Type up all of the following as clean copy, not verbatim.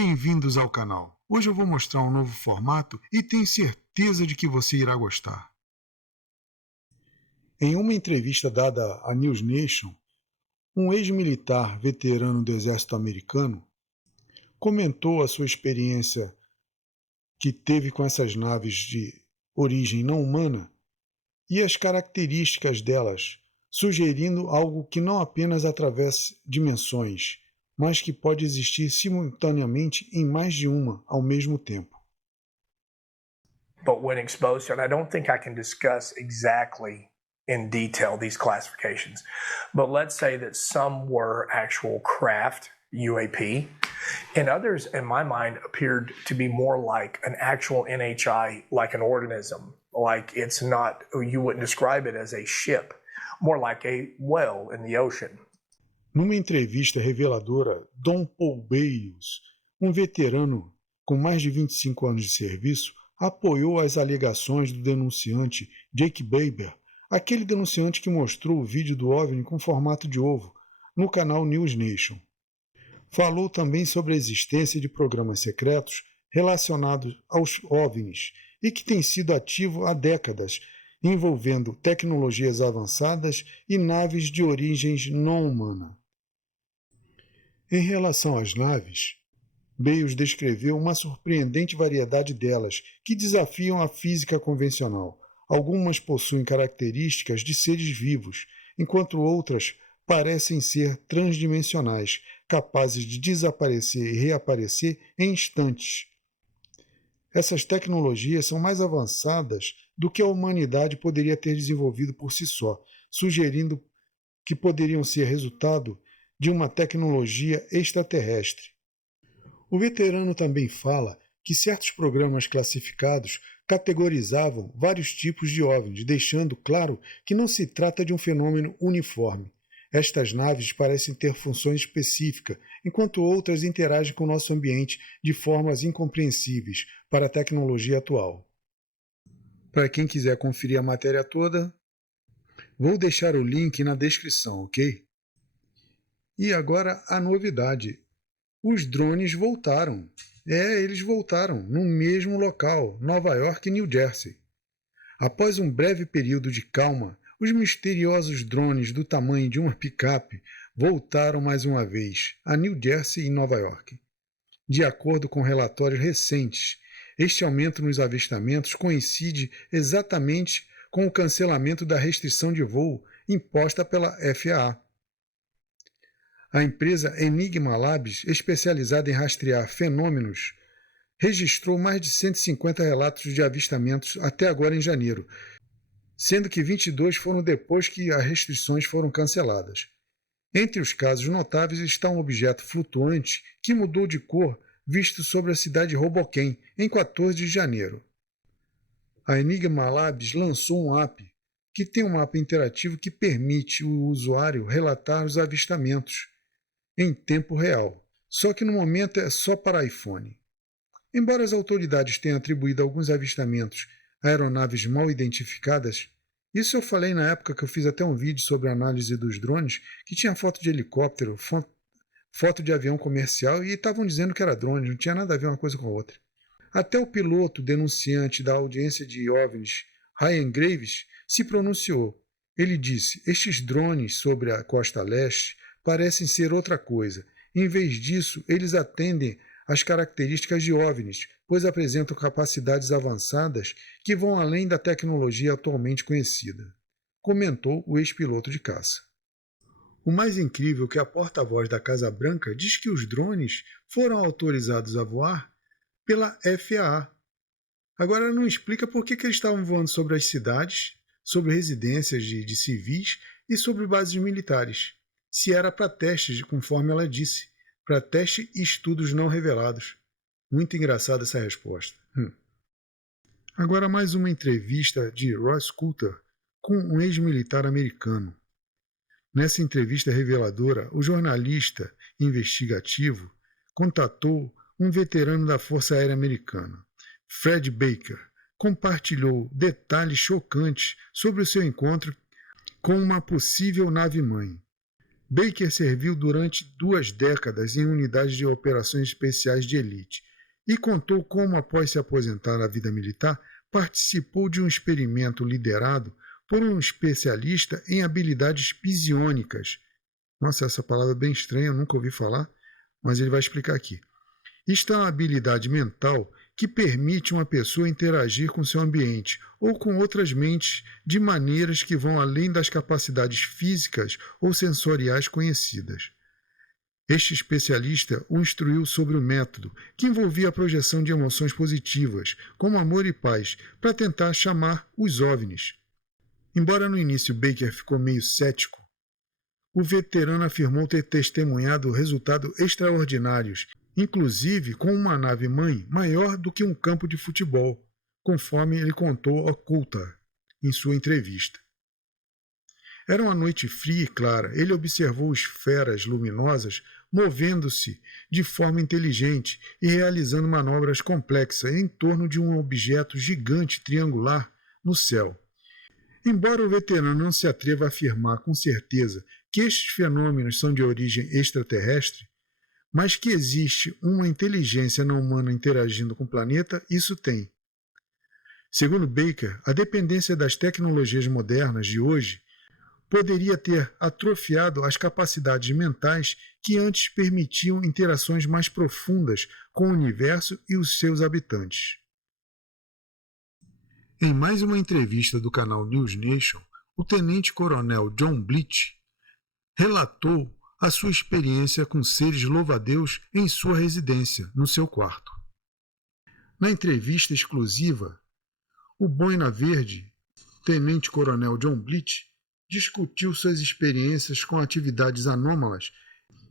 Bem-vindos ao canal. Hoje eu vou mostrar um novo formato e tenho certeza de que você irá gostar. Em uma entrevista dada à News Nation, um ex-militar veterano do exército americano comentou a sua experiência que teve com essas naves de origem não humana e as características delas, sugerindo algo que não apenas atravesse dimensões, mas que pode existir simultaneamente em mais de uma ao mesmo tempo. But when exposed, and I don't think I can discuss exactly in detail these classifications, but let's say that some were actual craft, UAP, and others, in my mind, appeared to be more like an actual NHI, like an organism. Like it's not, you wouldn't describe it as a ship, more like a whale in the ocean. Numa entrevista reveladora, Dom Paul Bayles, um veterano com mais de 25 anos de serviço, apoiou as alegações do denunciante Jake Baber, aquele denunciante que mostrou o vídeo do OVNI com formato de ovo no canal News Nation. Falou também sobre a existência de programas secretos relacionados aos OVNIs e que tem sido ativo há décadas, envolvendo tecnologias avançadas e naves de origens não humana. Em relação às naves, Bayles descreveu uma surpreendente variedade delas, que desafiam a física convencional. Algumas possuem características de seres vivos, enquanto outras parecem ser transdimensionais, capazes de desaparecer e reaparecer em instantes. Essas tecnologias são mais avançadas do que a humanidade poderia ter desenvolvido por si só, sugerindo que poderiam ser resultado de uma tecnologia extraterrestre. O veterano também fala que certos programas classificados categorizavam vários tipos de OVNIs, deixando claro que não se trata de um fenômeno uniforme. Estas naves parecem ter funções específicas, enquanto outras interagem com o nosso ambiente de formas incompreensíveis para a tecnologia atual. Para quem quiser conferir a matéria toda, vou deixar o link na descrição, ok? E agora a novidade. Os drones voltaram. Eles voltaram, no mesmo local, Nova York e New Jersey. Após um breve período de calma, os misteriosos drones do tamanho de uma picape voltaram mais uma vez a New Jersey e Nova York. De acordo com relatórios recentes, este aumento nos avistamentos coincide exatamente com o cancelamento da restrição de voo imposta pela FAA. A empresa Enigma Labs, especializada em rastrear fenômenos, registrou mais de 150 relatos de avistamentos até agora em janeiro, sendo que 22 foram depois que as restrições foram canceladas. Entre os casos notáveis está um objeto flutuante que mudou de cor visto sobre a cidade de Hoboken, em 14 de janeiro. A Enigma Labs lançou um app que tem um mapa interativo que permite o usuário relatar os avistamentos em tempo real, só que no momento é só para iPhone. Embora as autoridades tenham atribuído alguns avistamentos a aeronaves mal identificadas, isso eu falei na época que eu fiz até um vídeo sobre a análise dos drones, que tinha foto de helicóptero, foto de avião comercial e estavam dizendo que era drone, não tinha nada a ver uma coisa com a outra. Até o piloto denunciante da audiência de OVNIs, Ryan Graves, se pronunciou. Ele disse: estes drones sobre a costa leste parecem ser outra coisa. Em vez disso, eles atendem às características de OVNIs, pois apresentam capacidades avançadas que vão além da tecnologia atualmente conhecida, comentou o ex-piloto de caça. O mais incrível é que a porta-voz da Casa Branca diz que os drones foram autorizados a voar pela FAA. Agora ela não explica por que eles estavam voando sobre as cidades, sobre residências de civis e sobre bases militares. Se era para testes, conforme ela disse, para teste e estudos não revelados. Muito engraçada essa resposta. Agora mais uma entrevista de Ross Coulter com um ex-militar americano. Nessa entrevista reveladora, o jornalista investigativo contatou um veterano da Força Aérea Americana, Fred Baker, compartilhou detalhes chocantes sobre o seu encontro com uma possível nave-mãe. Baker serviu durante 2 décadas em unidades de operações especiais de elite e contou como, após se aposentar da vida militar, participou de um experimento liderado por um especialista em habilidades psiônicas. Nossa, essa palavra é bem estranha, eu nunca ouvi falar, mas ele vai explicar aqui. Isto é uma habilidade mental que permite uma pessoa interagir com seu ambiente ou com outras mentes de maneiras que vão além das capacidades físicas ou sensoriais conhecidas. Este especialista o instruiu sobre o método, que envolvia a projeção de emoções positivas, como amor e paz, para tentar chamar os OVNIs. Embora no início Baker ficou meio cético, o veterano afirmou ter testemunhado resultados extraordinários, inclusive com uma nave-mãe maior do que um campo de futebol, conforme ele contou a Coulter em sua entrevista. Era uma noite fria e clara. Ele observou esferas luminosas movendo-se de forma inteligente e realizando manobras complexas em torno de um objeto gigante triangular no céu. Embora o veterano não se atreva a afirmar com certeza que estes fenômenos são de origem extraterrestre, mas que existe uma inteligência não humana interagindo com o planeta, isso tem. Segundo Baker, a dependência das tecnologias modernas de hoje poderia ter atrofiado as capacidades mentais que antes permitiam interações mais profundas com o universo e os seus habitantes. Em mais uma entrevista do canal News Nation, o tenente-coronel John Bleach relatou a sua experiência com seres louva-a-Deus em sua residência, no seu quarto. Na entrevista exclusiva, o Boina Verde, tenente-coronel John Bleach, discutiu suas experiências com atividades anômalas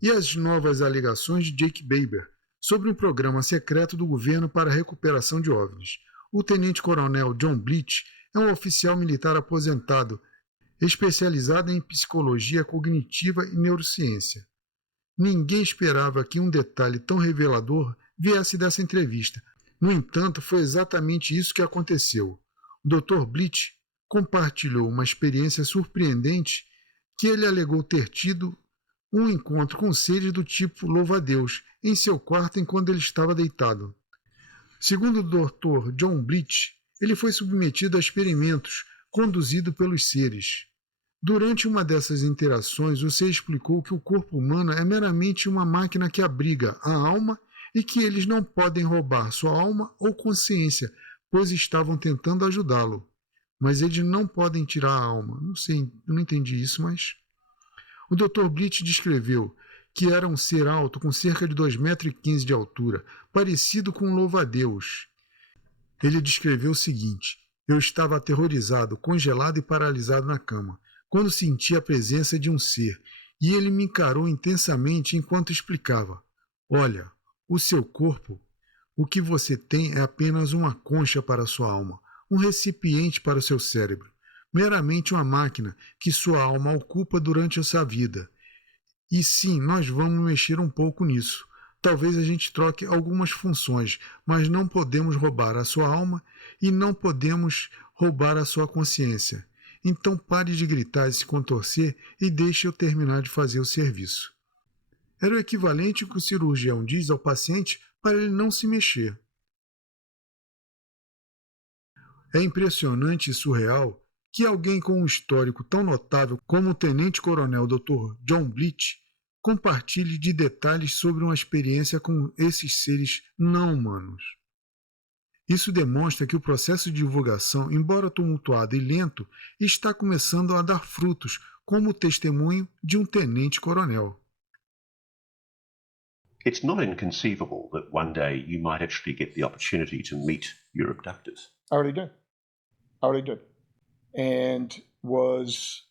e as novas alegações de Jake Baber sobre um programa secreto do governo para a recuperação de OVNIs. O tenente-coronel John Bleach é um oficial militar aposentado, especializado em psicologia cognitiva e neurociência. Ninguém esperava que um detalhe tão revelador viesse dessa entrevista. No entanto, foi exatamente isso que aconteceu. O Dr. Bleach compartilhou uma experiência surpreendente que ele alegou ter tido um encontro com seres do tipo louva-a-Deus em seu quarto enquanto ele estava deitado. Segundo o Dr. John Bleach, ele foi submetido a experimentos conduzido pelos seres. Durante uma dessas interações, o ser explicou que o corpo humano é meramente uma máquina que abriga a alma e que eles não podem roubar sua alma ou consciência, pois estavam tentando ajudá-lo. Mas eles não podem tirar a alma. Não sei, eu não entendi isso, mas... O Dr. Bleach descreveu que era um ser alto com cerca de 2,15 metros de altura, parecido com um louva-a-Deus. Ele descreveu o seguinte: eu estava aterrorizado, congelado e paralisado na cama, quando senti a presença de um ser, e ele me encarou intensamente enquanto explicava: olha, o seu corpo, o que você tem é apenas uma concha para a sua alma, um recipiente para o seu cérebro, meramente uma máquina que sua alma ocupa durante a sua vida. E sim, nós vamos mexer um pouco nisso. Talvez a gente troque algumas funções, mas não podemos roubar a sua alma e não podemos roubar a sua consciência. Então pare de gritar e se contorcer e deixe eu terminar de fazer o serviço. Era o equivalente que o cirurgião diz ao paciente para ele não se mexer. É impressionante e surreal que alguém com um histórico tão notável como o tenente-coronel Dr. John Bleach compartilhe de detalhes sobre uma experiência com esses seres não humanos. Isso demonstra que o processo de divulgação, embora tumultuado e lento, está começando a dar frutos, como o testemunho de um tenente-coronel. It's not inconceivable that one day you might actually get the opportunity to meet your abductors. I already did. And was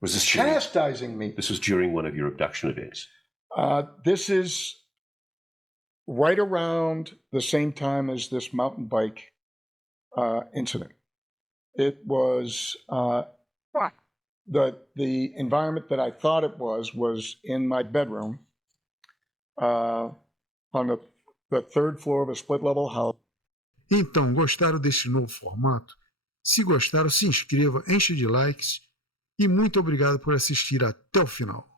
this chastising me. This was during one of your abduction events? This is right around the same time as this mountain bike incident. It was the environment that I thought it was in my bedroom on the third floor of a split-level house. Então, gostaram deste novo formato? Se gostaram, se inscreva, enche de likes e muito obrigado por assistir até o final.